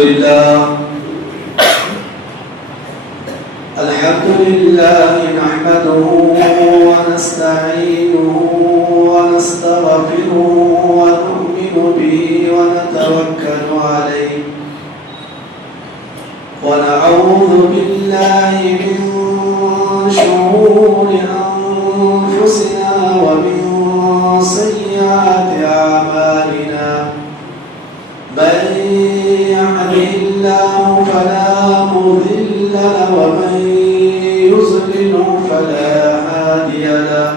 لله نحمده ونستعينه ونستغفره ونؤمن به ونتوكل عليه ونعوذ بالله من شرور أنفسنا ومن سيئات أعمالنا من يهده الله فلا مضل له ومن يضلل فلا هادي له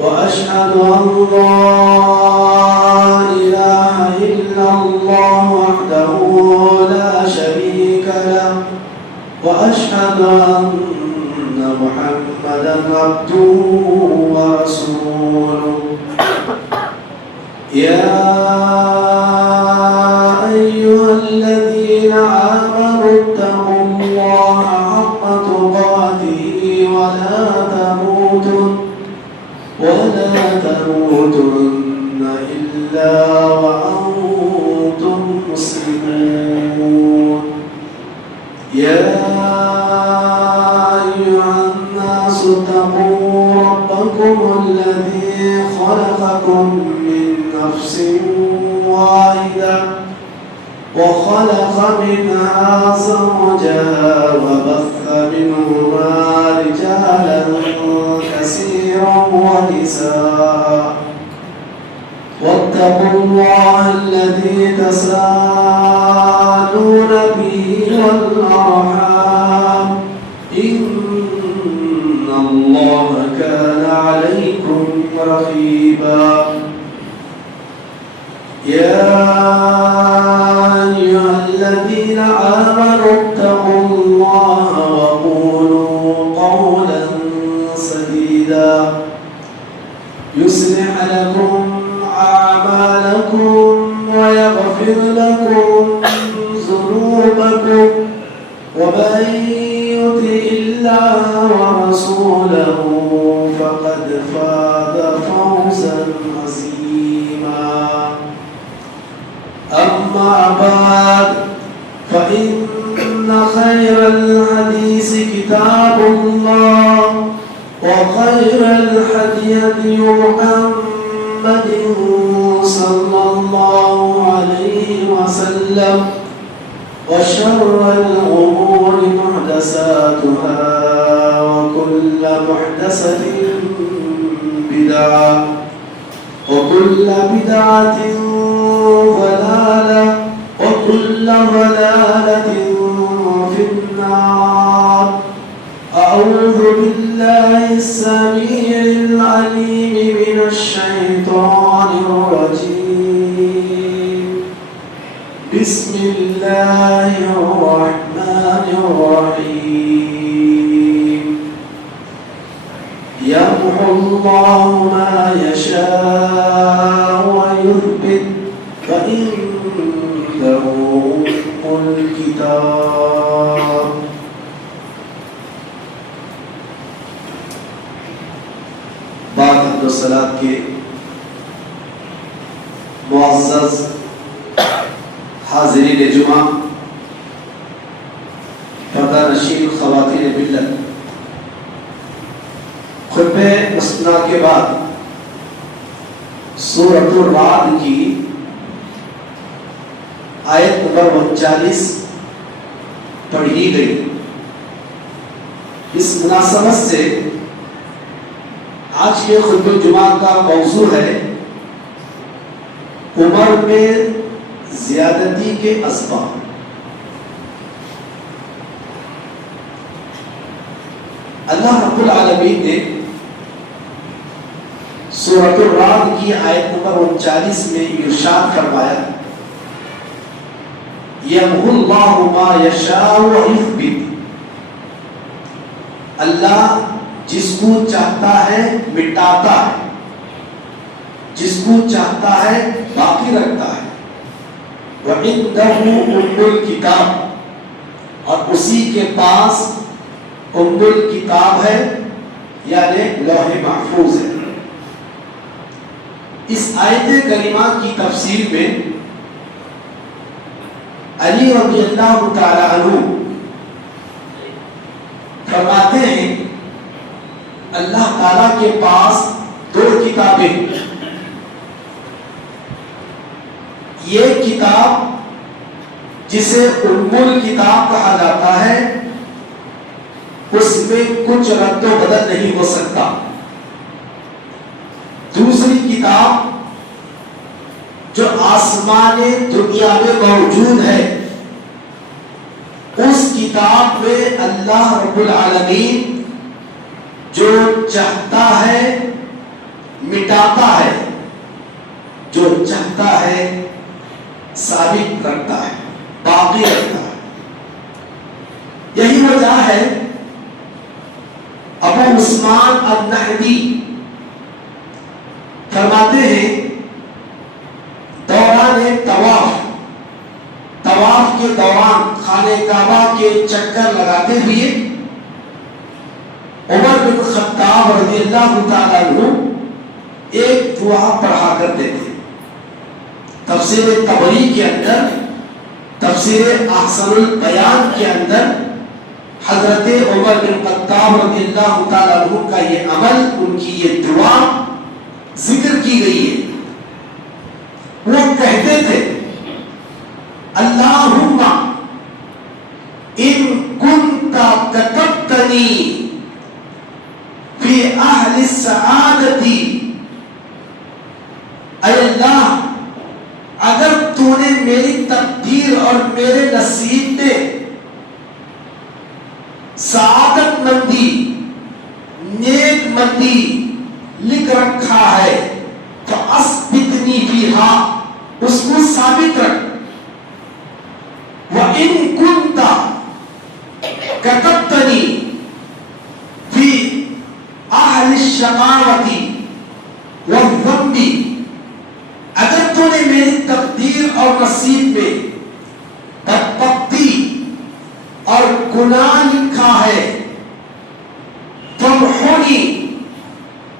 وأشهد أن لا إله إلا الله وحده لا شريك له وأشهد أن محمدا عبده ورسوله يا أيها الذين آمنوا اتقوا الله حق تقاته ولا تموتن إلا وأنتم مسلمون يا أيها الناس اتقوا ربكم الذي خلقكم من نفس واحدة وخلق منها زوجها وبث منهما رجالا كثيرا ونساء واتقوا الله الذي تساءلون به والأرحام إن الله كان عليكم رقيبا يا أيها الذين آمنوا اتقوا الله وقولوا قولا سديدا يصلح لكم أعمالكم ويغفر لكم ذنوبكم ومن يطع الله ورسوله فقد فاز فوزا عظيما أما بعد فإن خير الحديث كتاب الله وخير الهدي هدي محمد صلى الله عليه وسلم وشر الأمور محدثاتها وكل محدثة بدعة وكل بدعة ضلالة وكل ضلالة في النار أعوذ بالله السميع العليم من الشيطان الرجيم بسم الله الرحمن الرحيم يمحو الله ما يشاء ويثبت وعنده أم الكتاب بعد الصلاة کے معزز حاضرین جمعہ پردہ نشین خواتین ملت خطبہ مسنہ کے بعد سورۃ الرعد کی آیت نمبر 39 پڑھی گئی. اس مناسبت سے آج کے خطبہ جمعہ کا موضوع ہے عمر میں زیادتی کے اسباب. اللہ رب العالمین نے سورۃ الرعد کی آیت نمبر 39 میں ارشاد فرمایا یمحو اللہ ما یشاء ویثبت. اللہ جس کو چاہتا ہے مٹاتا ہے, جس کو چاہتا ہے باقی رکھتا ہے. وَعِنْدَهُ أُمُّ الْكِتَابِ, اور اسی کے پاس ام الکتاب ہے یعنی لوح محفوظ ہے. اس آیت کریمہ کی تفسیر میں علی رضی اللہ تعالی عنہ فرماتے ہیں اللہ تعالیٰ کے پاس 2 کتابیں، یہ کتاب جسے ام الکتاب کہا جاتا ہے اس میں کچھ رد و بدل نہیں ہو سکتا، دوسری کتاب جو آسمان دنیا میں موجود ہے اس کتاب میں اللہ رب العالمین جو چاہتا ہے مٹاتا ہے، جو چاہتا ہے ثابت رکھتا ہے، باقی رکھتا ہے۔ یہی وجہ ہے ابو عثمان النحوی فرماتے ہیں دوران طواف کے دوران خانہ کعبہ کے چکر لگاتے ہوئے عمر بن خطاب رضی اللہ تعالیٰ عنہ ایک دعا پڑھا کرتے تھے۔ تفسیر طبری کے اندر، تفسیر احسن البیان کے اندر حضرت عمر بن خطاب رضی اللہ تعالیٰ عنہ کا یہ عمل، ان کی یہ دعا ذکر کی گئی ہے۔ وہ کہتے تھے اللہم ان کنت کتبتنی فی اہل السعادتی، اے اللہ اگر تو نے میری تقدیر اور میرے نصیب میں سعادت مندی، نیک مندی لکھ رکھا ہے تو اثبتنی فیہا، اس کو ثابت رکھ۔ وَإِن كُنْتَ كَتَبْتَنِي فِي أَهْلِ الشَّقَاوَةِ وَالذَّنبِ، اگر تو نے میری تقدیر اور نصیب میں بدبختی اور گناہ لکھا ہے فَمْحُنِي،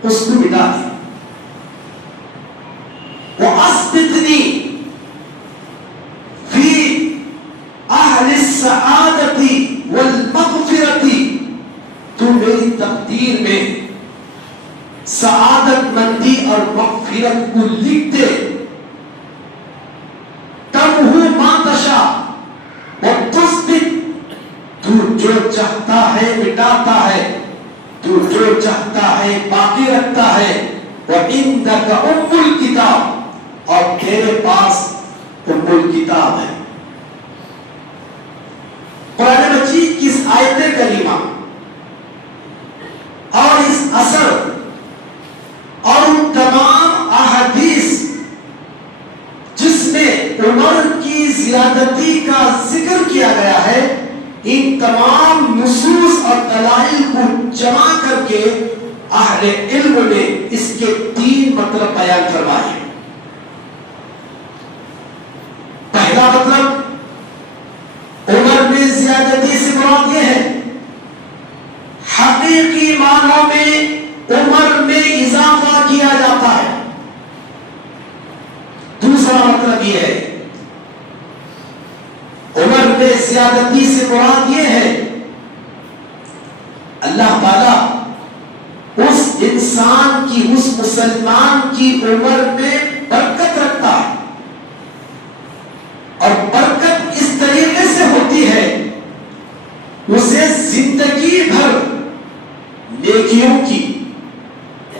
اس کو مٹا دے۔ وَأَثْبِتْنِي فِي أَهْلِ السَّعَادَةِ وَالْمَغْفِرَةِ، تو میری تقدیر میں سعادت مندی اور مغفرت کو لکھ دے۔ تَمْحُو مَا تَشَاءُ وَتُثْبِتُ، تو جو چاہتا ہے مٹاتا ہے، تو جو چاہتا ہے باقی رکھتا ہے۔ وَإِنَّكَ أُمُّ الْكِتَابِ، اور تیرے پاس ام الکتاب ہے۔ قرآن مجید کی اس آیت کریمہ اور اس اثر اور ان تمام احادیث جس میں عمر کی زیادتی کا ذکر کیا گیا ہے، ان تمام نصوص اور دلائل کو جمع کر کے اہل علم نے اس کے 3 مطلب بیان فرمائے۔ پہلا مطلب عمر میں زیادتی سے مراد یہ ہے حقیقی معنوں میں عمر میں اضافہ کیا جاتا ہے۔ دوسرا مطلب یہ ہے عمر میں زیادتی سے مراد یہ ہے اللہ تعالیٰ اس انسان کی، اس مسلمان کی عمر میں برکت رکھتا ہے، اور برکت اس طریقے سے ہوتی ہے اسے زندگی بھر نیکیوں کی،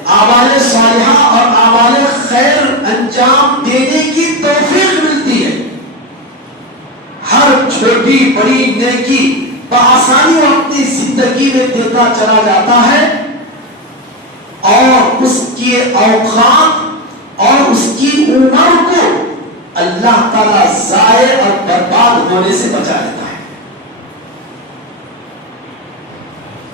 اعمال صالحہ اور اعمال خیر انجام دینے کی توفیق ملتی ہے۔ ہر چھوٹی بڑی نیکی بآسانی وہ اپنی زندگی میں دیتا چلا جاتا ہے، اور اس کے اوقات اور اس کی عمر کو اللہ تعالیٰ ضائع اور برباد ہونے سے بچا لیتا ہے۔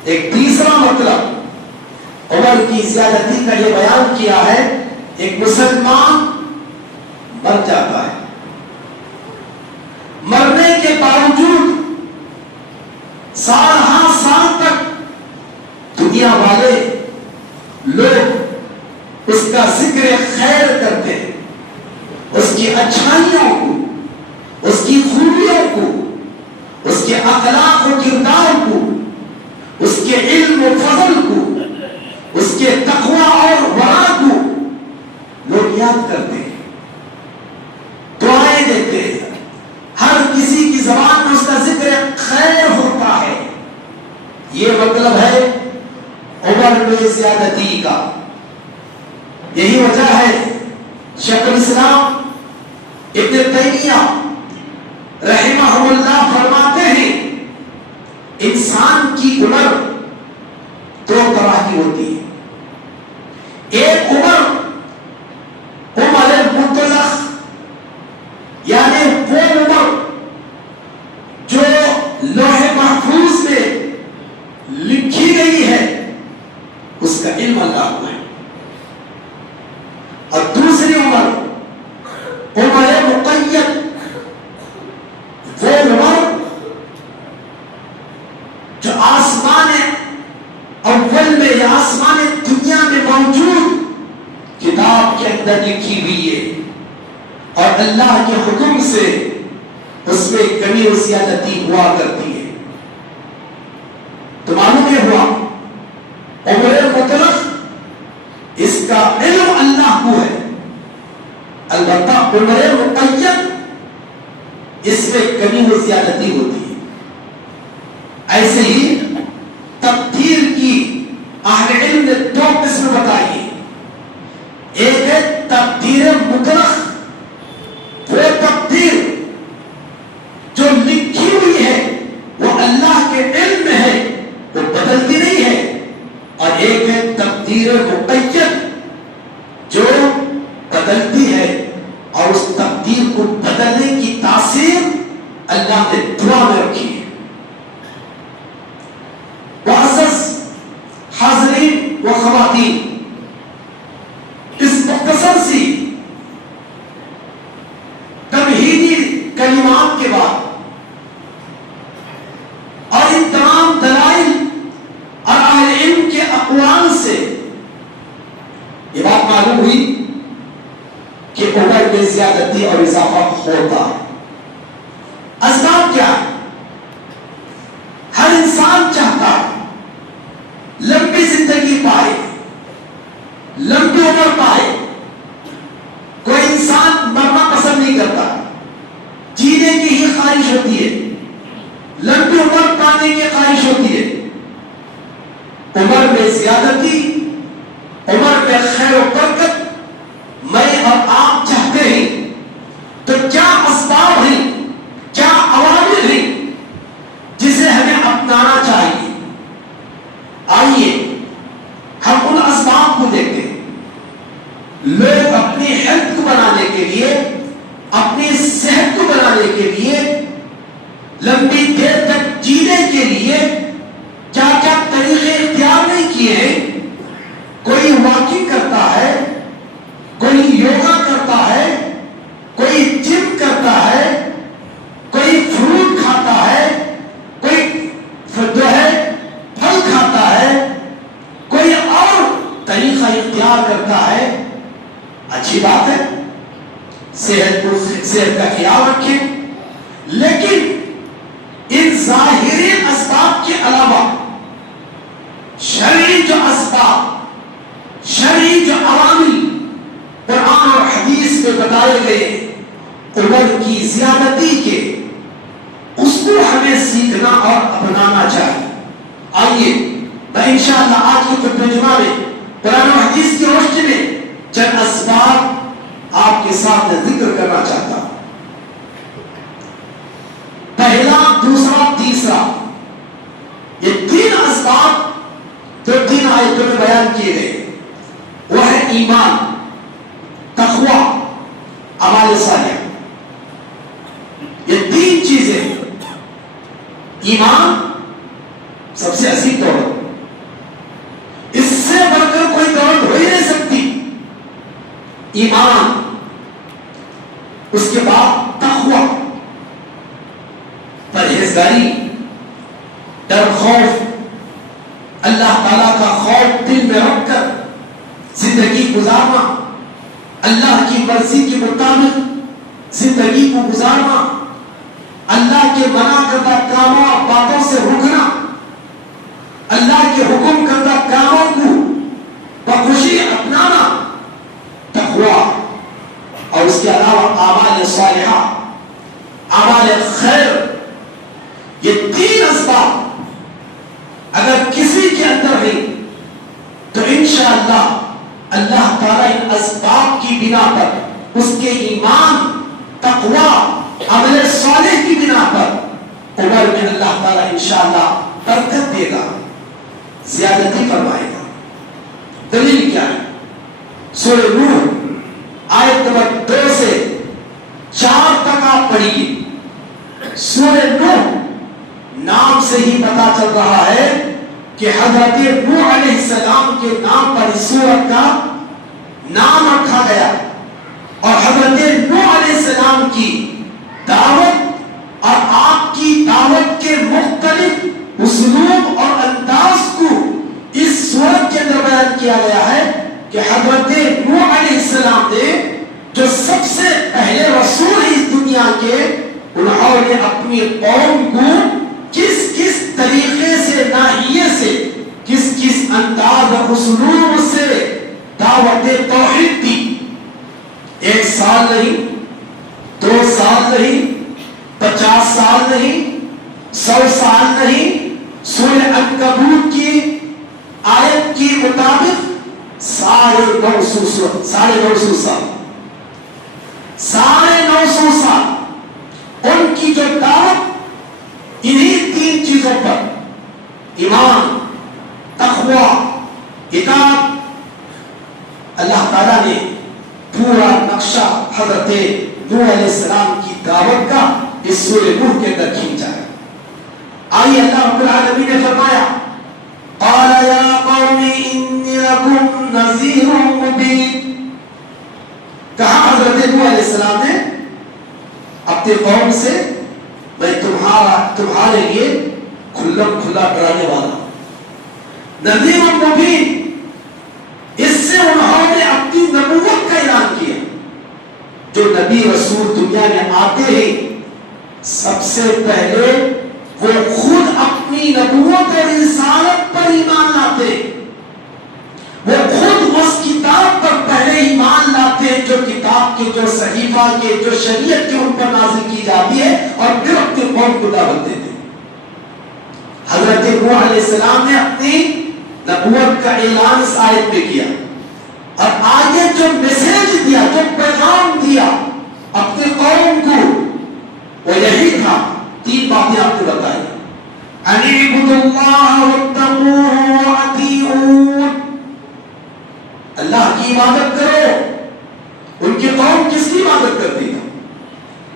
ایک تیسرا مطلب عمر کی زیادتی کا یہ بیان کیا ہے، ایک مسلمان مر جاتا ہے، مرنے کے باوجود سال ہاں سال تک دنیا والے لوگ اس کا ذکر خیر کرتے ہیں، اس کی اچھائیوں کو، اس کی خوبیوں اخلاق و کردار کو، اس کے علم و فضل کو، اس کے تقوی اور ورع کو لوگ یاد کرتے ہیں، دعائیں دیتے ہیں، ہر کسی کی زبان میں اس کا ذکر خیر ہوتا ہے۔ یہ مطلب ہے عمر میں زیادتی کا۔ یہی وجہ ہے شیخ الاسلام ابن تیمیہ رحمہ اللہ فرماتے ہیں انسان کی عمر دو طرح کی ہوتی ہے۔ ایک عمر مطلق، یعنی وہ عمر جو لوح محفوظ میں لکھی گئی ہے، اس کا علم اللہ کو ہے۔ اور دوسری عمر مقید، وہ عمر جو آسمان اول میں یا آسمان دنیا میں موجود کتاب کے اندر لکھی ہوئی ہے، اور اللہ کے حکم سے اس میں کمی و زیادتی ہوا کرتی ہے۔ تو معلوم یہ ہوا عمر مطلق اس کا علم اللہ کو ہے، البتہ عمر مقید اس میں کمی و زیادتی ہوتی ہے۔ ایسے ہی تقدیر کی اہل علم نے دو قسم بتائی ہے۔ ایک ہے تقدیر مطلق، وہ تقدیر جو لکھی ہوئی ہے وہ اللہ کے علم میں ہے، وہ بدلتی نہیں ہے۔ اور ایک ہے تقدیر مقید جو بدلتی ہے، اور اس تقدیر کو بدلنے کی تاثیر اللہ نے دعا میں رکھی ہے۔ معزز حاضرین و خواتین، اس مختصر سی تمہیدی کلمات کے بعد اور ان تمام دلائل اور اہل علم کے اقوال سے یہ بات معلوم ہوئی کہ عمر میں زیادتی اور اضافہ ہوتا ہے۔ اسباب کیا ہے؟ ہر انسان چاہتا ہے لمبی زندگی پائے، لمبی عمر پائے۔ کوئی انسان مرنا پسند نہیں کرتا، جینے کی ہی خواہش ہوتی ہے، لمبی عمر پانے کی خواہش ہوتی ہے۔ عمر میں زیادتی، عمر میں خیر و برکت میں اور آپ چاہتے ہیں، تو کیا اسباب ہیں، کیا عوامل ہیں جسے ہمیں اپنانا چاہیے؟ آئیے ہم ان اسباب کو دیکھتے ہیں۔ لوگ اپنی ہیلتھ کو بنانے کے لیے، اپنی صحت کو بنانے کے لیے، لمبی دیر تک جینے کے لیے کیا کیا طریقے اختیار نہیں کیے ہیں۔ کوئی واکنگ کرتا ہے، کوئی یوگا کرتا ہے، کوئی جم کرتا ہے، کوئی فروٹ کھاتا ہے، کوئی جو ہے پھل کھاتا ہے، کوئی اور طریقہ اختیار کرتا ہے۔ اچھی بات ہے، صحت کا خیال رکھیں، لیکن ان ظاہری اسباب کے علاوہ شرعی جو اسباب، شرعی جو عوامل قرآن اور حدیث میں بتائے گئے عمر کی زیادتی کے، اس کو ہمیں سیکھنا اور اپنانا چاہیے۔ آئیے میں انشاءاللہ آج کی خطبہ جمعہ میں قرآن و حدیث کی روشنی میں چند اسباب آپ کے ساتھ ذکر کرنا چاہتا ہوں۔ پہلا، دوسرا، تیسرا، یہ تین اسباب جو تین آیتوں میں بیان کیے گئے وہ ہے ایمان، تقوی، اعمال صالحہ۔ یہ تین چیزیں، ایمان سب سے عظیم دولت، اس سے بڑھ کر کوئی دولت ہو ہی نہیں سکتی۔ ایمان، اس کے بعد تقوی، پرہیزگاری، ڈر خوف، اللہ تعالیٰ کا خوف دل میں رکھ کر زندگی گزارنا، اللہ کی مرضی کے مطابق زندگی کو گزارنا، اللہ کے منع کردہ کاموں اور باتوں سے رکنا، اللہ کے حکم کردہ کاموں کو بخوشی اپنانا، تقوی، اور اس کے علاوہ اعمال صالحہ، اعمال خیر، یہ تین اسباب اگر کسی کے اندر نہیں تو انشاءاللہ اللہ تعالیٰ ان اسباب کی بنا پر اس کے ایمان، تقوی، عمل صالح کی بنا پر عمر میں اللہ تعالیٰ انشاءاللہ برکت دے گا، زیادتی فرمائے گا۔ دلیل کیا ہے؟ سورہ نور آیت نمبر 2 سے 4 تک آپ پڑھیے۔ سورہ نور نام سے ہی پتا چل رہا ہے کہ حضرت نوح علیہ السلام کے نام پر اس سورت کا نام رکھا گیا، اور حضرت نوح علیہ السلام کی دعوت اور آپ کی دعوت کے مختلف اسلوب اور انداز کو اس سورت کے اندر بیان کیا گیا ہے کہ حضرت نوح علیہ السلام نے جو سب سے پہلے رسول اس دنیا کے، انہوں نے اپنی قوم کو کس کس طریقے سے، ناحیے سے، کس کس انداز اور اسلوب سے دعوت توحید دی۔ 1 سال نہیں، 2 سال نہیں، 50 سال نہیں، 100 سال نہیں، سورہ عنکبوت کی آیت کی مطابق 950 سال، 950 سال ان کی جو دعوت انہی 3 چیزوں پر، ایمان، تقوی، اطاعت، اللہ تعالیٰ نے پورا نقشہ حضرت نوح علیہ السلام کی دعوت کا اس سورہ نوح کے اندر کھینچا ہے۔ آئیے اللہ رب العالمین نے فرمایا قال یا قوم انی لکم نذیر مبین، کہا حضرت نوح علیہ السلام نے اپنے قوم سے میں تمہارے لیے کھلم کھلا ڈرانے والا ہوں، نذیر مبین۔ اس سے انہوں نے اپنی نبوت کا اعلان کیا۔ جو نبی رسول دنیا میں آتے ہیں سب سے پہلے وہ خود اپنی نبوت اور رسالت پر ایمان لاتے، وہ خود اس کتاب پر پہلے ایمان لاتے جو کتاب کے، جو صحیفہ کے، جو شریعت کے ان پر نازل کی جاتی ہے، اور پھر اپنے قوم کو دعوت دیتے۔ حضرت نوح علیہ السلام نے اپنی نبوت کا اعلان اس آیت میں کیا، اور آگے جو میسج دیا، جو پیغام دیا اپنے قوم کو، وہ یہی تھا۔ 3 باتیں آپ نے بتائی، ان اعبدوا اللہ واتقوہ واطیعون، اللہ کی عبادت کرو۔ ان کی قوم کس کی عبادت کرتی تھی؟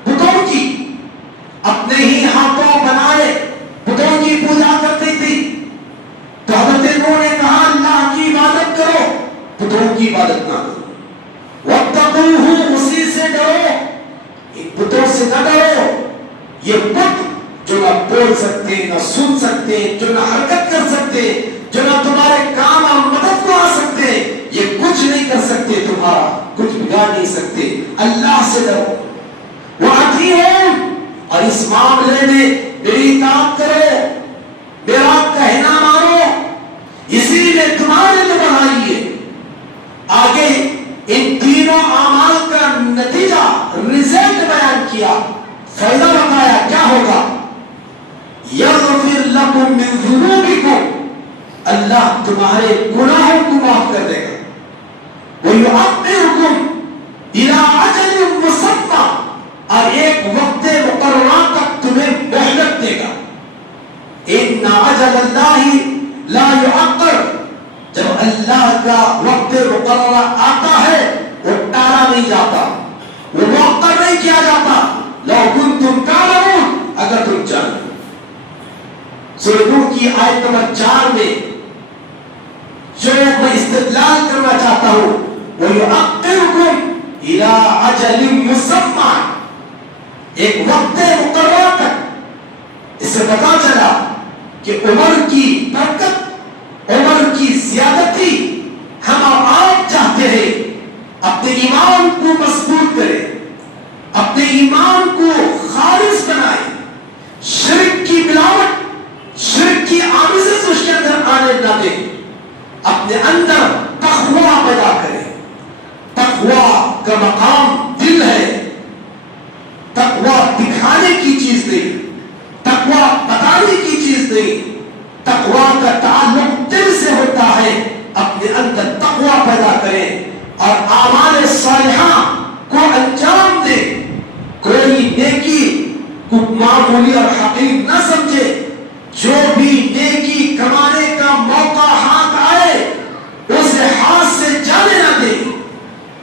بتوں کی، اپنے ہی ہاتھوں بنائے بتوں کی پوجا کرتی تھی۔ تو حضرت نوح نے کہا اللہ کی عبادت کرو، بتوں کی عبادت نہ کرو، واتقوہ، اسی سے ڈرو، ان بتوں سے نہ ڈرو۔ یہ بت جو نہ بول سکتے، نہ سن سکتے، جو نہ حرکت کر سکتے، جو نہ تمہارے کام اور مدد کو آ سکتے، یہ کچھ نہیں کر سکتے، تمہارا کچھ بگاڑ نہیں سکتے۔ اللہ سے ڈرو، واطیعون، اور اس معاملے میں میری اطاعت کرو، میرا کہنا مانو، اسی لیے تمہارے لیے بنائی ہے۔ آگے ان تینوں اعمال کا نتیجہ، رزلٹ بیان کیا، فائدہ بتایا کیا ہوگا۔ یغفر لکم من ذنوبکم، اللہ تمہارے گناہوں کو معاف کر دے گا۔ وَيُؤَخِّرُكُمْ إِلَىٰ أَجَلٍ مُّسَمًّى، اور ایک وقت مقررہ تک تمہیں مہلت دے گا۔ إِنَّ أَجَلَ اللَّهِ لَا يُؤَخَّرُ، جب اللہ کا وقت مقررہ آتا ہے وہ ٹالا نہیں جاتا، وہ مؤخر نہیں کیا جاتا۔ لَوْ كُنتُمْ تَعْلَمُونَ، اگر تم جانو۔ سورہ نوح کی آیت نمبر 4 میں جو میں استدلال کرنا چاہتا ہوں، وَيُؤَخِّرُكُمْ إِلَىٰ أَجَلٍ مُّسَمًّى، ایک وقت مقررہ تک۔ اس سے پتا چلا کہ عمر کی برکت، عمر کی زیادتی ہم اور آپ چاہتے ہیں، اپنے ایمان کو مضبوط کریں، اپنے ایمان کو خالص بنائیں، شرک کی ملاوٹ، شرک کی آمیزش اس کے اندر آنے نہ دے، اپنے اندر تقوی پیدا کرے۔ تقوی کا مقام دل ہے، تقوی دکھانے کی چیز نہیں، تقوی بتانے کی چیز نہیں، تقوی کا تعلق دل سے ہوتا ہے۔ اپنے اندر تقوی پیدا کرے اور اعمال صالحہ کو انجام دے۔ کوئی نیکی کو معمولی اور حقیر نہ سمجھے، جو بھی نیکی کمانے کا موقع ہاتھ آئے اسے ہاتھ سے جانے نہ دے،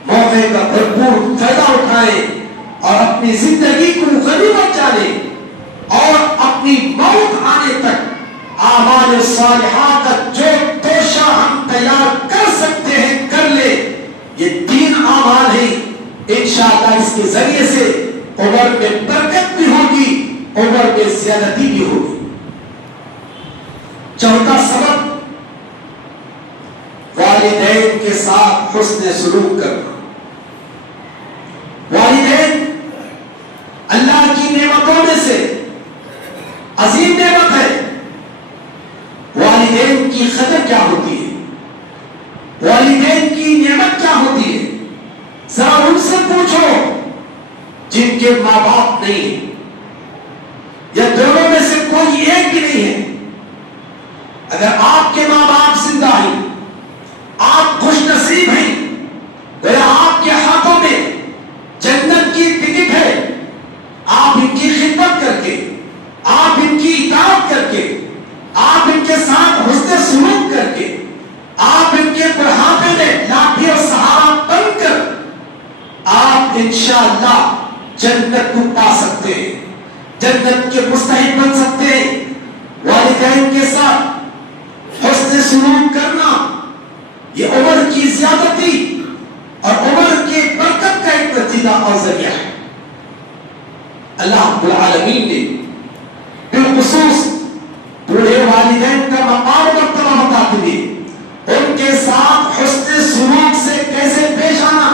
موقع کا بھرپور فائدہ اٹھائے اور اپنی زندگی کو غنیمت جانے اور اپنی موت آنے تک اعمال صالحہ کا جو توشہ ہم تیار کر سکتے ہیں کر لے۔ یہ 3 اعمال ہیں، انشاءاللہ اس کے ذریعے سے عمر میں برکت بھی ہوگی، عمر میں زیادتی بھی ہوگی۔ چوتھا سبب، والدین کے ساتھ حسن سلوک کرنا۔ والدین اللہ کی نعمتوں میں سے عظیم نعمت ہے۔ والدین کی قدر کیا ہوتی ہے، والدین کی نعمت کیا ہوتی ہے؟ ذرا ان سے پوچھو جن کے ماں باپ نہیں ہیں، یا دونوں میں سے کوئی ایک بھی نہیں ہے۔ اگر آپ کے ماں باپ زندہ ہیں، آپ خوش نصیب ہیں، گویا آپ کے ہاتھوں میں جنت کی ٹکٹ ہے۔ آپ ان کی خدمت کر کے، آپ ان کی اطاعت کر کے، آپ ان کے ساتھ حسن سلوک کر کے، آپ ان کے بڑھاپے میں لاٹھی اور سہارا بن کر آپ انشاءاللہ جنت کو پا سکتے ہیں، جنت کے مستحق بن سکتے ہیں۔ والدین کے ساتھ حسن سلوک کرنا یہ عمر کی زیادتی اور عمر کی برکت کا ایک نتیجہ اور ذریعہ ہے۔ اللہ رب العالمین نے بالخصوص بوڑھے والدین کا مقام و مرتبہ بتاتے ہوئے ان کے ساتھ حسن سلوک سے کیسے پیش آنا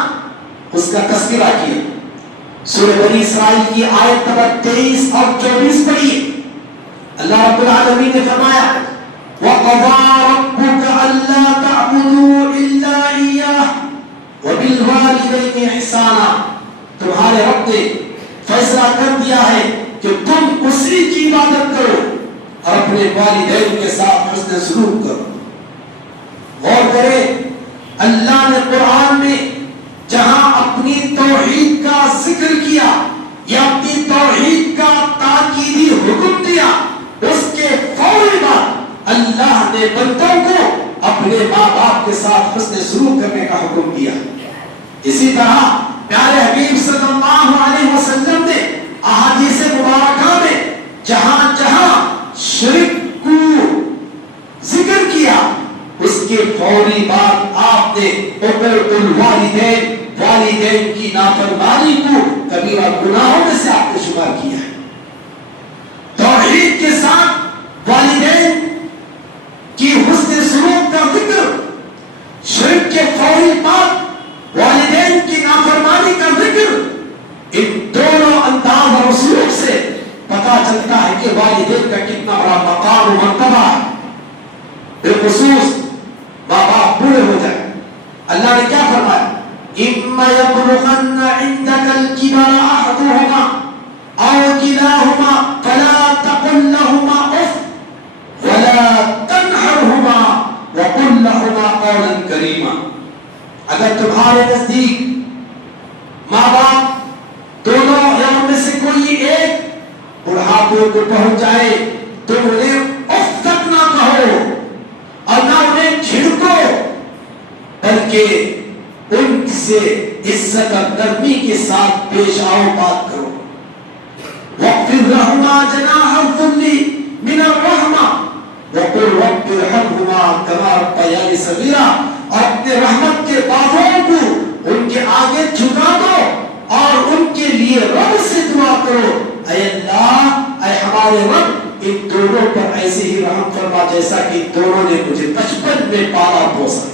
اس کا تذکرہ کیا۔ سورہ بنی اسرائیل کی آیت نمبر 23 اور 24 پڑھیے۔ اللہ رب العالمین نے فرمایا وَقَضَىٰ رَبُّكَ أَلَّا تَعْبُدُوا إِلَّا إِيَّاهُ وَبِالْوَالِدَيْنِ إِحْسَانًا۔ تمہارے رب نے فیصلہ کر دیا ہے کہ تم اسی کی عبادت کرو اور اپنے والدین کے ساتھ حسن سلوک کرو۔ غور کریں، اللہ نے قرآن میں جہاں اپنی توحید کا ذکر کیا یا اپنی توحید کا تاکیدی حکم دیا، اس کے فوری بعد اللہ نے بندوں کو اپنے ماں باپ کے ساتھ حسن سلوک کرنے کا حکم دیا۔ اسی طرح پیارے حبیب صلی اللہ علیہ وسلم نے احادیث مبارکہ میں جہاں جہاں شرک کو ذکر کیا اس کے فوری بعد آپ نے عقوق الوالدین، والدین کی نافرمانی کو کبیرہ گناہوں میں سے آپ نے شمار کیا ہے۔ توحید کے ساتھ والدین کی حسن سلوک کا ذکر، شرک کے فوری بعد والدین کی نافرمانی کا ذکر، ان دونوں انداز اور سلوک سے پتا چلتا ہے کہ والدین کا کتنا بڑا مقام و مرتبہ ہے۔ بالخصوص ماں باپ بوڑھے ہو جائیں، اللہ نے کیا فرمایا؟ اِمَّا يَبْلُغَنَّ عِندَكَ الْكِبَرَ أَحَدُهُمَا أَوْ كِلَاهُمَا فَلَا تَقُل لَّهُمَا أُفٍّ وَلَا تَنْهَرْهُمَا وَقُل لَّهُمَا قَوْلًا كَرِيمًا۔ اگر تمہارے نزدیک ماں باپ دونوں یا ان میں سے کوئی ایک بڑھاپے کو پہنچ جائے تو انہیں اف تک نہ کہو اور نہ انہیں جھڑکو، بلکہ ان سے عزت اور نرمی کے ساتھ پیش آؤ، بات کرو۔ وَاخْفِضْ لَهُمَا جَنَاحَ الذُّلِّ مِنَ الرَّحْمَةِ وَقُلْ رَبِّ ارْحَمْهُمَا كَمَا رَبَّيَانِي صَغِيرًا۔ اور اپنے رحمت کے بازوؤں کو ان کے آگے جھکا دو اور ان کے لیے رب سے دعا کرو، اے اللہ، اے ہمارے رب، ان دونوں پر ایسے ہی رحم فرما جیسا کہ دونوں نے مجھے بچپن میں پالا پوسا۔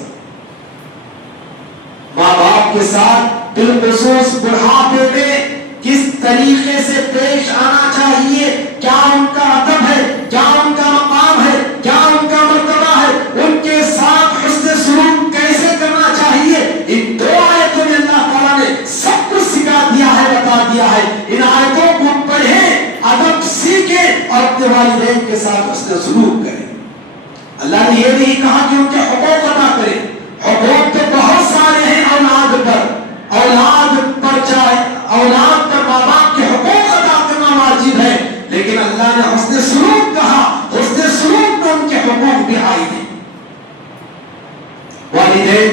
ماں باپ کے ساتھ بالخصوص بڑھاپے میں کس طریقے سے پیش آنا چاہیے کیا ان کا ادب ہے، کیا ان کا مقام ہے، کیا ان کا مرتبہ ہے، ان کے ساتھ حسن سلوک کیسے کرنا چاہیے، ان دو آیتوں میں اللہ تعالیٰ نے سب کچھ سکھا دیا ہے، بتا دیا ہے۔ ان آیتوں کو پڑھیں، ادب سیکھیں اور اپنے والدین کے ساتھ حسن سلوک کریں۔ اللہ نے یہ نہیں کہا کہ ان کے حقوق ادا کریں، حقوق تو بہت سارے ہیں اولاد پر، اولاد پر ماں باپ کے حقوق ادا کرنا واجب ہے، لیکن اللہ نے حسن سلوک کہا، حسن سلوک میں ان کے حقوق بھی آئے ہیں۔ والدین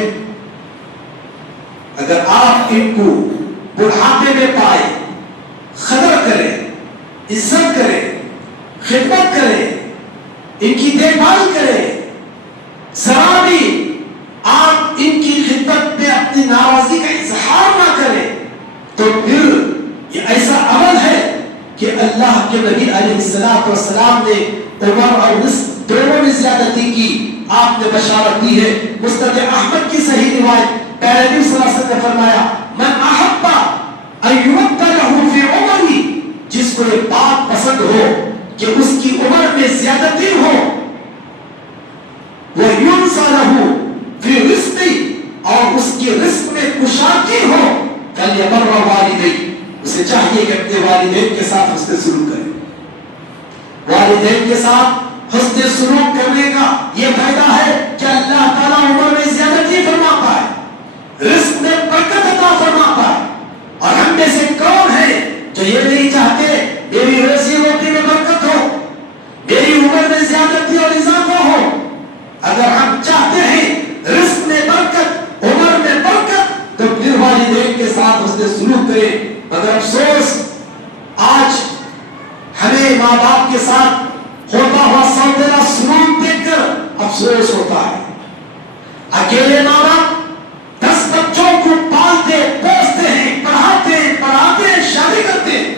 اگر آپ ان کو بڑھاپے میں پائے، قدر کریں، عزت کریں، خدمت کریں، ان کی دیکھ بھال کریں، ذرا بھی آپ ان کی خدمت میں اپنی ناراضی کا اظہار نہ کریں، تو پھر یہ ایسا عمل ہے کہ اللہ کے نبی علیہ السلام نے عمر اور رزق دونوں میں زیادتی کی، آپ نے بشارت دی ہے۔ مستد احمد کی صحیح روایت، پیارے نبی صلی اللہ علیہ وسلم نے فرمایا، من احب ان یؤت له فی عمری، جس کو یہ بات پسند ہو کہ اس کی عمر میں زیادتی ہو، وَيُنْسَ لَهُ فِي رِزْقِ، اور اس کے رزق میں کشادگی ہو، فَلْيَبَرَّ وَالِدَيْهِ، اسے چاہیے کہ اپنے والدین کے ساتھ حسن سلوک کرے۔ والدین کے ساتھ حسن سلوک کرنے کا یہ فائدہ ہے کہ اللہ تعالیٰ عمر میں زیادتی فرماتا ہے، رزق میں برکت عطا فرماتا ہے۔ اور ہم میں سے کون ہے جو یہ نہیں چاہتے میری روزی روٹی میں برکت ہو، میری عمر میں زیادتی اور اضافہ ہو؟ اگر ہم چاہتے ہیں رزق میں برکت، عمر میں برکت، تو پھر والدین کے ساتھ حسن سلوک کریں۔ مگر افسوس، آج ہمیں ماں باپ کے ساتھ ہوتا ہوا سوتیلا سلوک دیکھ کر افسوس ہوتا ہے۔ اکیلے ماں باپ 10 بچوں کو پالتے پوستے ہیں، پڑھاتے ہیں، شادی کرتے ہیں،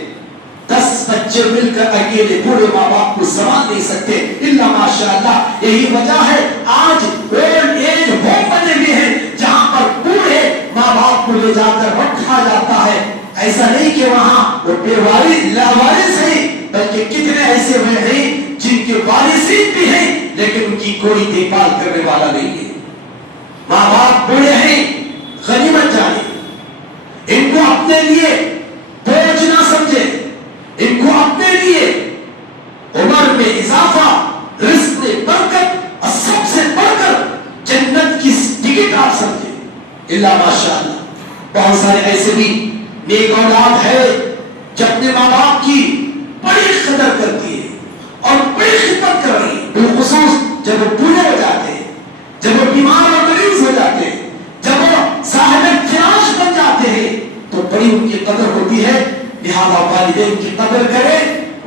10 بچے مل کر اکیلے بوڑھے ماں باپ کو سنبھال نہیں سکتے الا ماشاء اللہ۔ یہی وجہ ہے آج اولڈ ایج ہوم بنے ہوئے ہیں جہاں پر بوڑھے ماں باپ کو لے جا کر رکھا جاتا ہے۔ ایسا نہیں کہ وہاں وہ بے وارث لاوارث ہیں، بلکہ کتنے ایسے ہوئے ہیں جن کے وارثین بھی ہیں لیکن ان کی کوئی دیکھ بھال کرنے والا نہیں ہے۔ ماں باپ بوڑھے ہیں، غنیمت جانیں، ان کو اپنے لیے بوجھ نہ سمجھے، ان کو اپنے لیے عمر میں اضافہ، رزق میں برکت اور سب سے بڑھ کر جنت کی ٹکٹ آپ سمجھے الا ماشاء اللہ۔ بہت سارے ایسے بھی نیک اولاد ہے جو اپنے ماں باپ کی بڑی قدر کرتی ہے اور بڑی خدمت کر رہی ہے، بالخصوص جب وہ بوڑھے ہو جاتے ہیں، جب وہ بیمار اور مریض ہو جاتے ہیں، جب وہ صاحب فراش بن جاتے ہیں، تو بڑی ان کی قدر ہوتی ہے۔ لہذا والدین کی قدر کرے،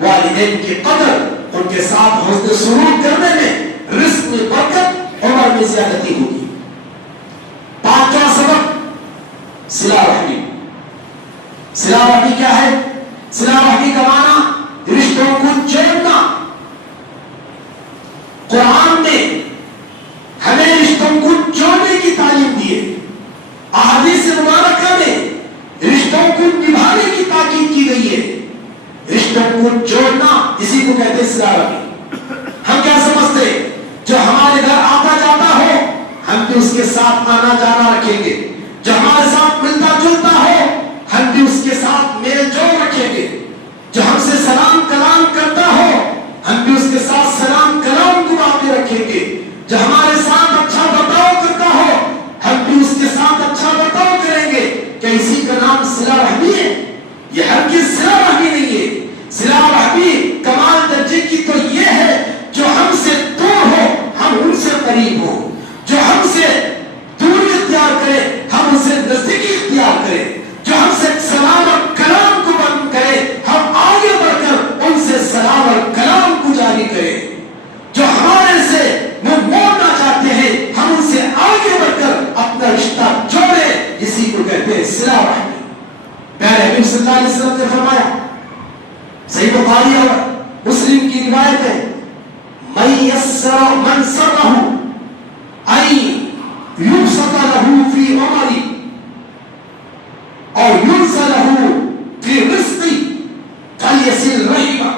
والدین کی قدر، ان کے ساتھ حسن سلوک کرنے میں رزق میں برکت، عمر میں زیادتی ہوگی۔ 5واں سبق صلہ رحمی۔ صلہ رحمی کیا ہے؟ صلہ رحمی کا معنی رشتوں کو جوڑنا۔ قرآن نے ہمیں رشتوں کو جوڑنے کی تعلیم دی ہے، احادیث مبارکہ میں رشتوں کو نبھانے کی تاکید کی گئی ہے۔ رشتوں کو جوڑنا اسی کو کہتے ہیں صلہ رحمی۔ ہم کیا سمجھتے ہیں؟ جو ہمارے گھر آتا جاتا ہو ہم بھی اس کے ساتھ آنا جانا رکھیں گے، جو ہمارے ساتھ ملتا جلتا ہو ہم بھی اس کے ساتھ میل جول رکھیں گے، جو ہم سے سلام کلام کرتا ہو ہم بھی اس کے ساتھ سلام کلام کو باقی رکھیں گے، جو ہمارے ساتھ اچھا برتاؤ کرتا ہو ہم بھی اس کے ساتھ اچھا برتاؤ کریں گے۔ کہ اسی کا نام صلہ رحمی ہے؟ یہ ہرگز صلہ رحمی نہیں ہے۔ صلہ رحمی کمال درجے کی تو یہ ہے جو ہم سے دور ہو ہم ان سے قریب ہو، جو ہم سے دوری اختیار کرے ہم ان سے نزدیکی اختیار کریں، جو ہم سے سلام اور کلام کو بند کرے ہم آگے بڑھ کر ان سے سلام اور کلام کو جاری کریں، جو ہمارے سے منہ موڑنا چاہتے ہیں ہم ان سے آگے بڑھ کر اپنا رشتہ جوڑے، اسی کو کہتے ہیں صلہ رحمی۔ پیارے نبی صلی اللہ علیہ وسلم نے فرمایا، صحیح بخاری اور مسلم کی روایت ہے، من سرہ ان یبسط له فی عمری اور ينزل له في رزقه فليصل رحمه۔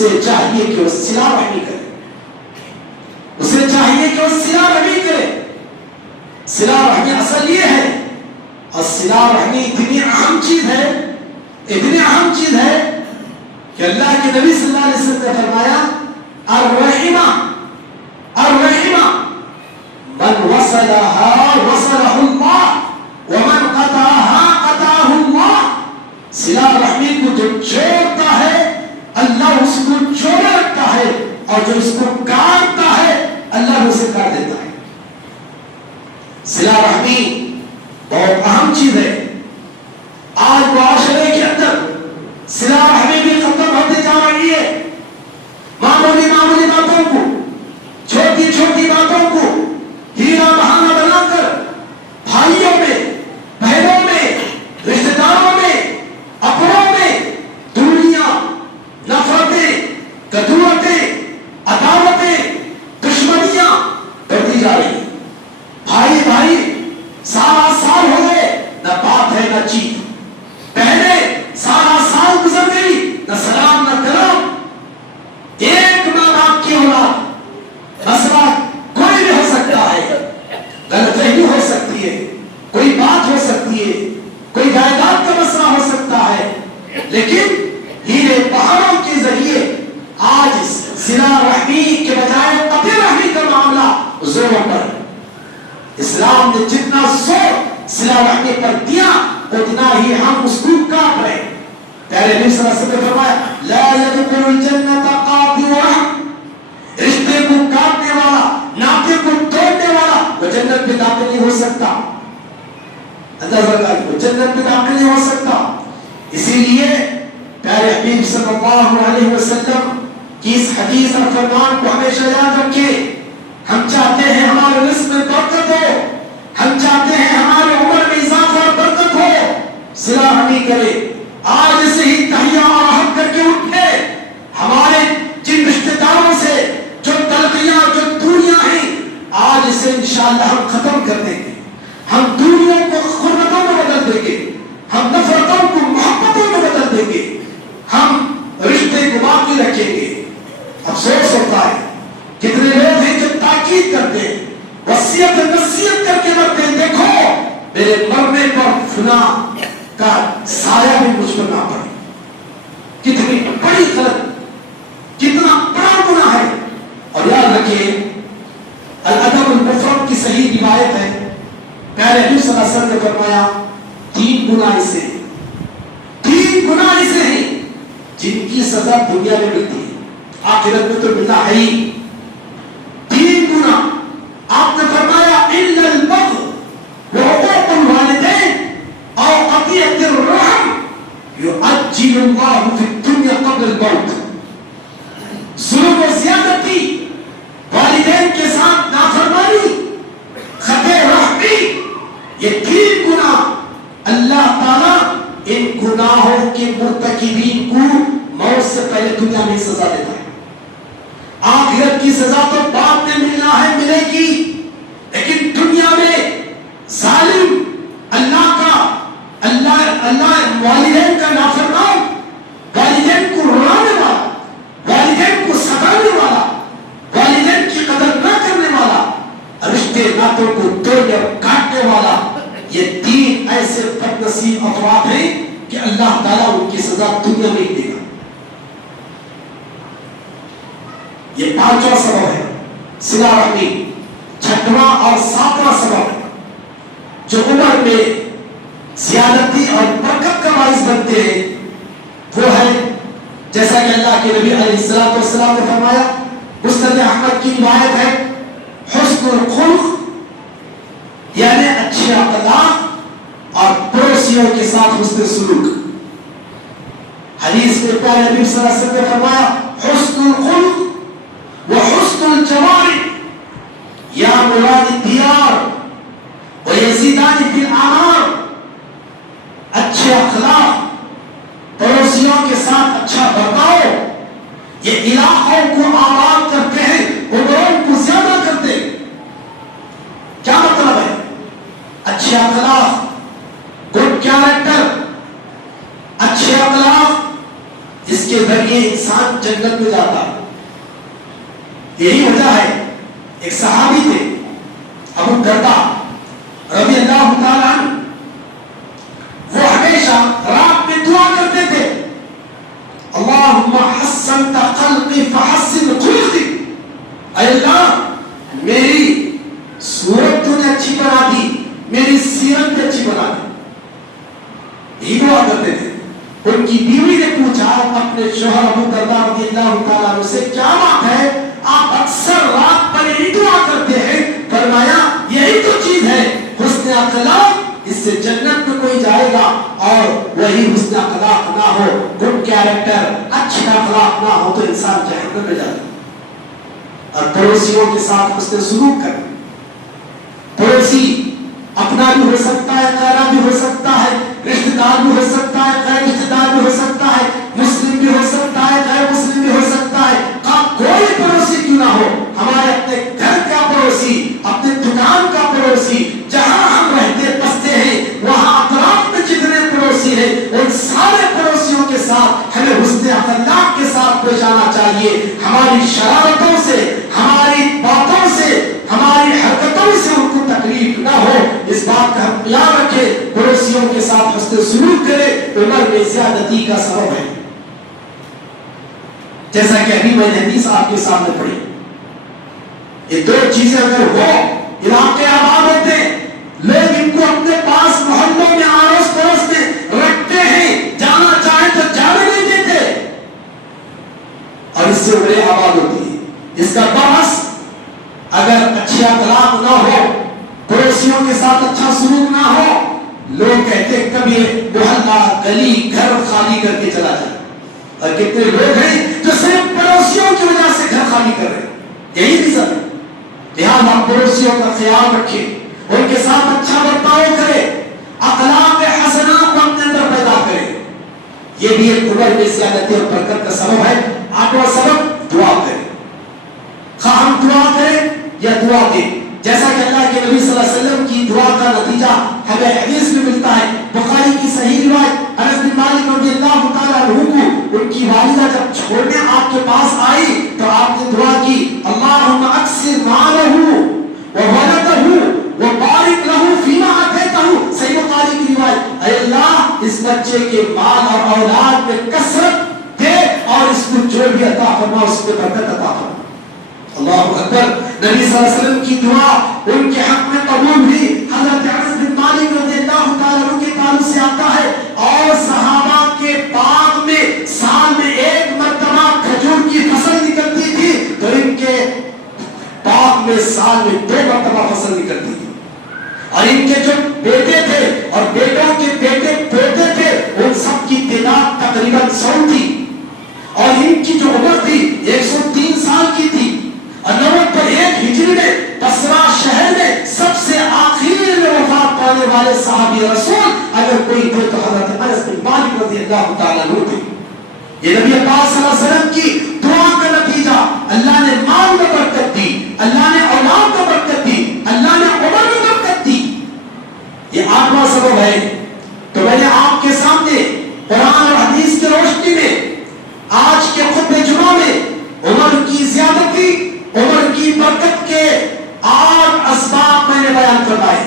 اسے چاہیے کہ وہ صلہ رحمی کرے، اسے چاہیے کہ وہ صلہ رحمی کرے. صلہ رحمی اصل یہ ہے، اور صلہ رحمی اتنی اہم چیز ہے، اتنی اہم چیز ہے کہ اللہ کے نبی صلی اللہ علیہ وسلم نے فرمایا الرحمہ الرحمہ من وصلها وصلہ اللہ ومن قطعها قطعہ اللہ. صلہ رحمی کو جو جوڑتا ہے اللہ اس کو جوڑے رکھتا ہے، اور جو اس کو کاٹتا ہے اللہ اسے کاٹ دیتا ہے. صلہ رحمی بہت اہم چیز ہے. آج معاشرے کے اندر صلہ رحمی بھی ختم ہوتے جا رہی ہے. معمولی معمولی باتوں کو، چھوٹی چھوٹی باتوں کو ہیرا بہانہ بنا کر بھائیوں میں، بہنوں میں، رشتہ داروں میں، اپنوں میں دوریاں، نفرتیں، کدورتیں، عداوتیں، دشمنیاں بڑھتی جا رہی ہیں. بھائی بھائی سارا سال ہو گئے، نہ بات ہے نہ چیت. بہنیں سارا سال گزر گئی، نہ سلام نہ کلام. ایک ماں باپ کی اولاد، مسئلہ کوئی بھی ہو سکتا ہے، غلط فہمی ہو سکتی ہے، کوئی بات ہو سکتی ہے، کوئی جائیداد کا مسئلہ ہو سکتا ہے، لیکن ہیرے بہانوں کے ذریعے آج صلہ رحمی کے بجائے قطع رحمی کا معاملہ زوروں پر. اسلام نے جتنا زور صلہ رحمی پر دیا اتنا ہی ہم اس کو کاٹ رہے. پیارے نبی صلی اللہ علیہ وسلم نے فرمایا لا يدخل الجنة قاطع رحم. رشتے کو کاٹنے والا، ناطے کو توڑنے والا وہ جنت میں داخل نہیں ہو سکتا. اندازہ لگائیے، وہ جنت میں داخل نہیں ہو سکتا. اسی لیے پیارے حبیب صلی اللہ علیہ وسلم کی اس حدیث اور فرمان کو ہمیشہ یاد رکھیں. ہم چاہتے ہیں ہمارے رزق میں برکت ہو، ہم چاہتے ہیں ہمارے عمر میں اضافہ اور برکت ہو، صلہ رحمی کرے. آج سے ہی تہیا اور عہد کر کے اٹھے. ہمارے جن رشتہ داروں سے جو تلخیاں، جو دوریاں ہیں، آج سے انشاءاللہ ہم ختم کر دیں گے. ہم دوریوں کو خرمتوں میں بدل دیں گے، ہم نفرتوں کو محبتوں میں بدل دیں گے، ہم رشتے کو باقی رکھیں گے. افسوس ہوتا ہے کتنے لوگ ہیں جو تاکید کرتے ہیں، وصیت نصیحت کر کے مرتے ہیں، دیکھو میرے مرنے پر فلاں کا سایہ بھی مجھ پر نہ پڑے. کتنی بڑی غلط، کتنا بڑا گناہ ہے. اور یاد رکھیے الادب المفرد کی صحیح روایت ہے، پیارے نبی صلی اللہ علیہ وسلم نے فرمایا 3 گناہ ایسے ہیں، 3 گناہ ایسے ہیں جن کی سزا دنیا میں ملتی ہے، آخرت میں تو ملنا ہے ہی. 3 گناہ آپ نے فرمایا الا البغي وعقوق الوالدين او قطيعة الرحم يؤجل الله في الدنيا قبل الموت. ظلم و زیادتی، والدین کے ساتھ نافرمانی، خطا رحمی، یہ 3 گناہ اللہ تعالیٰ ان گناہوں کے مرتکبین کو موت سے پہلے دنیا میں سزا دیتا ہے. آخرت کی سزا تو بعد میں ملنا ہے، ملے گی، لیکن دنیا میں ظالم، اللہ والدین کا نافرمان، والدین کو رلانے والا، والدین کو ستانے والا، والدین کی قدر نہ کرنے والا، رشتے ناتوں کو توڑنے اور کاٹنے والا، یہ 3 ایسے بد نصیب افراد ہیں کہ اللہ تعالیٰ ان کی سزا دنیا میں ہی دے گا. یہ 5واں سبب ہے صلہ رحمی. 6واں اور 7واں سبب جو عمر میں زیادتی اور برکت کا باعث بنتے ہیں وہ ہے، جیسا کہ اللہ کے نبی علیہ الصلوۃ والسلام نے فرمایا، مسند احمد کی روایت ہے، حسن الخلق یعنی اچھے اخلاق اور پڑوسیوں کے ساتھ حسن سلوک. حدیث میں پیارے نبی صلی اللہ علیہ وسلم نے فرمایا حسن الخلق وحسن الجوارح یا مراد الدیار ویزیدان فی الاعمار. اچھے اخلاق، پڑوسیوں کے ساتھ اچھا برتاؤ، یہ علاقوں کو آباد کرتے ہیں، عمروں کو زیادہ کرتے ہیں. کیا مطلب ہے؟ اچھے اخلاق، گڈ کیریکٹر، اچھے اخلاق، اس کے ذریعے یہ انسان جنت میں جاتا ہے. یہی وجہ ہے ایک صحابی تھے ابو الدرداء رضی اللہ تعالیٰ عنہ، وہ ہمیشہ رات میں دعا کرتے تھے اللہم حسنت خلقی فحسن خلقی، اے اللہ میری صورت تو نے اچھی بنا دی، میری سیرت نے اچھی بنا دی. یہی دعا کرتے تھے. ان کی بیوی نے پوچھا اپنے شوہر ابو الدرداء رضی اللہ تعالیٰ عنہ سے کیا بات ہے آپ اکثر رات پر یہی دعا کرتے ہیں؟ فرمایا یہی تو چیز ہے حسن اخلاق، اس سے جنت میں کوئی جائے گا، اور وہی حسن اخلاق نہ ہو، گڈ کیریکٹر، اچھا اخلاق نہ ہو تو انسان جہنم میں جاتا ہے. اور پڑوسیوں کے ساتھ حسن سلوک کرنا. پڑوسی اپنا بھی ہو سکتا ہے، غیرہ بھی ہو سکتا ہے، رشتہ دار بھی ہو سکتا ہے، غیر رشتہ دار بھی ہو سکتا ہے، مسلم بھی ہو سکتا ہے، غیر مسلم بھی ہو سکتا ہے. کوئی پڑوسی کیوں نہ ہو، ہمارے اپنے گھر کا پڑوسی، اپنے دکان کا پڑوسی، جہاں ہم رہتے بستے ہیں وہاں اطراف میں جتنے پڑوسی ہیں ان سارے پڑوسیوں کے ساتھ ہمیں حسن اخلاق کے ساتھ پیش آنا چاہیے. ہماری شرارتوں سے، ہماری باتوں سے، ہماری حرکتوں سے ان کو تکلیف نہ ہو، اس بات کا ہم خیال رکھیں. پڑوسیوں کے ساتھ حسن سلوک کرے عمر میں زیادتی کا سبب ہے. جیسا کہ ابھی میں نے حدیث آپ کے سامنے پڑھی. یہ دو چیزیں اگر ہو، علاقے آباد ہوتے، لوگ ان کو اپنے پاس محلوں میں آڑوس پڑوس میں رکھتے ہیں، جانا چاہے تو جانے نہیں دیتے، اور اس سے بڑے آباد ہوتی ہے. اس کا برعکس اگر اچھے اخلاق نہ ہو، پڑوسیوں کے ساتھ اچھا سلوک نہ ہو، لوگ کہتے کبھی محلہ گلی گھر خالی کر کے چلا جائے. اور کتنے لوگ ہیں جو صرف پڑوسیوں کی وجہ سے گھر خالی کر رہے ہیں. یہی ریزن ہے. لہٰذا ہم پڑوسیوں کا خیال رکھیں، ان کے ساتھ اچھا برتاؤ کریں، اخلاق حسنہ کو اپنے اندر پیدا کریں. یہ بھی ایک عمر میں زیادتی اور برکت کا سبب ہے. آٹھواں سبب دعا کریں. خواہ ہم دعا کریں یا دعا دیں، جیسا کہ اللہ کے نبی صلی اللہ علیہ وسلم کی دعا کا نتیجہ ہمیں حدیث میں ملتا ہے. بخاری کی صحیح روایت، انس بن مالک رضی اللہ تعالیٰ عنہ کو ان کی والدہ جب چھوڑنے آپ کے پاس آئی تو آپ نے دعا کی اللہم اکثر مالہ وولدہ وبارک لہ فیما آتیتہ. صحیح بخاری کی روایت، اے اللہ اس بچے کے مال اور اولاد میں کثرت دے اور اس کو جو بھی عطا فرما اس میں برکت عطا فرما. اللہ اکبر. نبی صلی اللہ علیہ وسلم کی دعا ان کے حق میں قبول ہوئی. حضرت انس بن مالک رضی اللہ تعالیٰ عنہ کے تعلق سے آتا ہے اور صحابہ کے باغ میں سال میں ایک مرتبہ کھجور کی فصل نکلتی تھی تو ان کے باغ میں سال میں 2 مرتبہ فصل نکلتی تھی. اور ان کے جو بیٹے تھے اور بیٹوں کے بیٹے پوتے تھے ان سب کی تعداد تقریباً 100 تھی. اور ان کی جو عمر تھی 103 سال کی تھی. اور نومبر 1 ہجری میں بصرہ شہر میں سب سے آخر میں وفات پانے والے صحابی رسول اگر کوئی تھے تو حضرت انس بن مالک رضی اللہ تعالیٰ عنہ تھے. یہ نبی پاک صلی اللہ علیہ وسلم کی دعا کا نتیجہ، اللہ نے مال میں برکت دی، اللہ نے اولاد میں برکت دی، اللہ نے عمر میں برکت دی. یہ 8واں سبب ہے. تو میں نے آپ کے سامنے قرآن اور حدیث کی روشنی میں آج کے خطبہ جمعہ میں عمر کی زیادتی، عمر کی برکت کے 8 اسباب میں نے بیان فرمائے.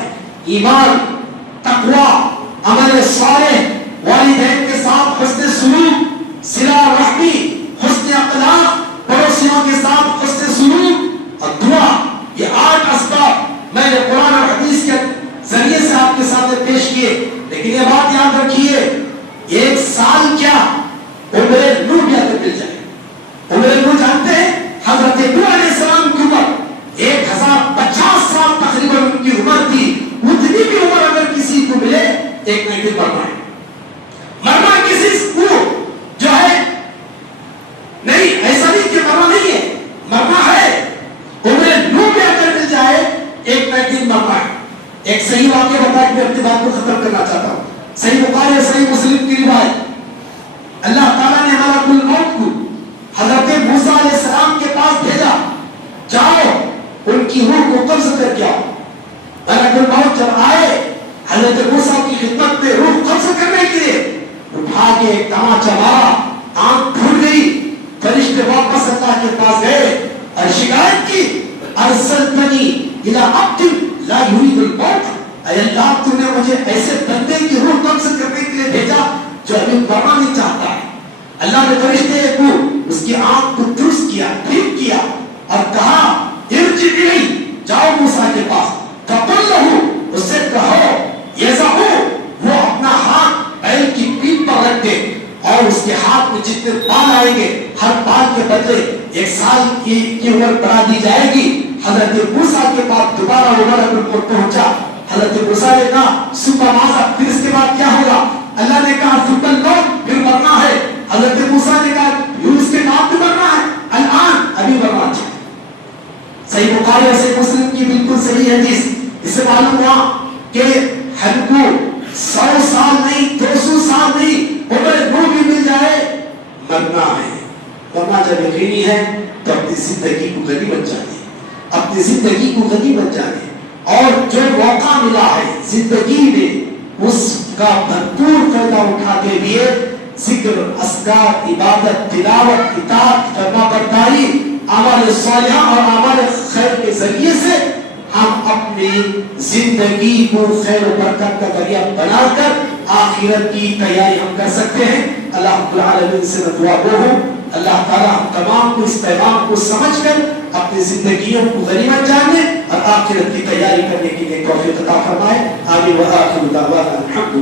ایمان، تقوی، عمل صالح، والدین کے ساتھ حسن سلوک، صلہ رحمی، حسن اخلاق، پڑوسیوں کے ساتھ حسن سلوک اور دعا. یہ 8 اسباب میں نے قرآن اور حدیث کے ذریعے سے آپ کے سامنے پیش کیے. لیکن یہ بات یاد رکھیے، 1 سال کیا عمر نوح بھی اگر مل جائے. عمر نوح جانتے ہیں حضرت نوح علیہ السلام کی عمر 1050 سال تقریباً ان کی عمر تھی. اتنی بھی عمر اگر کسی کو ملے ایک نہ ایک مرنا ہے. مرنا کسی کو جو ہے نہیں، ایسا نہیں کہ مرنا نہیں ہے، مرنا ہے. عمر نوح بھی اگر مل جائے ایک نہ ایک مرنا ہے. ایک صحیح واقعہ بتا کے میں اپنی بات کو ختم کرنا چاہتا ہوں. صحیح بخاری اور صحیح مسلم کی روایت، اللہ تعالیٰ نے ہمارا کل موت کو حضرت موسیٰ علیہ السلام کے پاس بھیجا، جاؤ ان کی روح کو قبض کر کے آؤ. ملک الموت جب آئے حضرت موسیٰ کی خدمت میں روح قبض کرنے کے لیے، اٹھا کے ایک تماچا مارا، آنکھ پھوٹ گئی، فرشتے واپس اللہ کے پاس گئے اور شکایت کی ارسلتنی الی عبد لا یرید الموت، اے اللہ تو نے مجھے ایسے بندے کی روح قبض کرنے کے لیے بھیجا جو ابھی مرنا نہیں چاہتا ہے۔ اللہ نے فرشتے کو اس کی آنکھ کو درست کیا، ٹھیک کیا اور کہا ارجع الی، جاؤ موسیٰ کے پاس، فقل لہ، اس سے کہو یضع، وہ اپنا ہاتھ بیل کی پیٹھ پر رکھ دے اور اس کے ہاتھ میں جتنے بال آئیں گے ہر بال کے بدلے 1 سال کی عمر بڑھا دی جائے گی۔ حضرت موسیٰ کے پاس دوبارہ وہ ملک پہنچا۔ حضرت موسیٰ نے کہا صبح ماذا، پھر اس کے بعد کیا ہوگا؟ اللہ نے کہا ثم الموت، پھر مرنا ہے۔ حضرت موسیٰ نے کہا یونس کے بعد بھی مرنا ہے، الان، ابھی مرنا ہے۔ صحیح بخاری اور صحیح مسلم کی بالکل صحیح حدیث۔ اس سے معلوم ہوا کہ ہم کو 100 سال نہیں، 200 سال نہیں، عمر نو بھی مل جائے، مرنا ہے۔ مرنا جب یقینی ہے تو اپنی زندگی کو غنیمت جانے، اپنی زندگی کو غنیمت جانے، اور جو موقع ملا ہے زندگی میں اس کا بھرپور فائدہ اٹھاتے ہوئے ذکر، اذکار، عبادت، تلاوت، اطاعت، فرما برداری، اعمال صالحہ اور اعمال خیر کے ذریعے سے ہم اپنی زندگی کو خیر و برکت کا ذریعہ بنا کر آخرت کی تیاری ہم کر سکتے ہیں۔ اللہ رب العالمین سے دعا گو ہوں اللہ تعالیٰ ہم تمام کو اس پیغام کو سمجھ کر اپنی زندگیوں کو غنیمت جاننے اور آخرت کی تیاری کرنے کے لیے توفیق عطا فرمائے۔ آمین و آخر دعوانا الحمد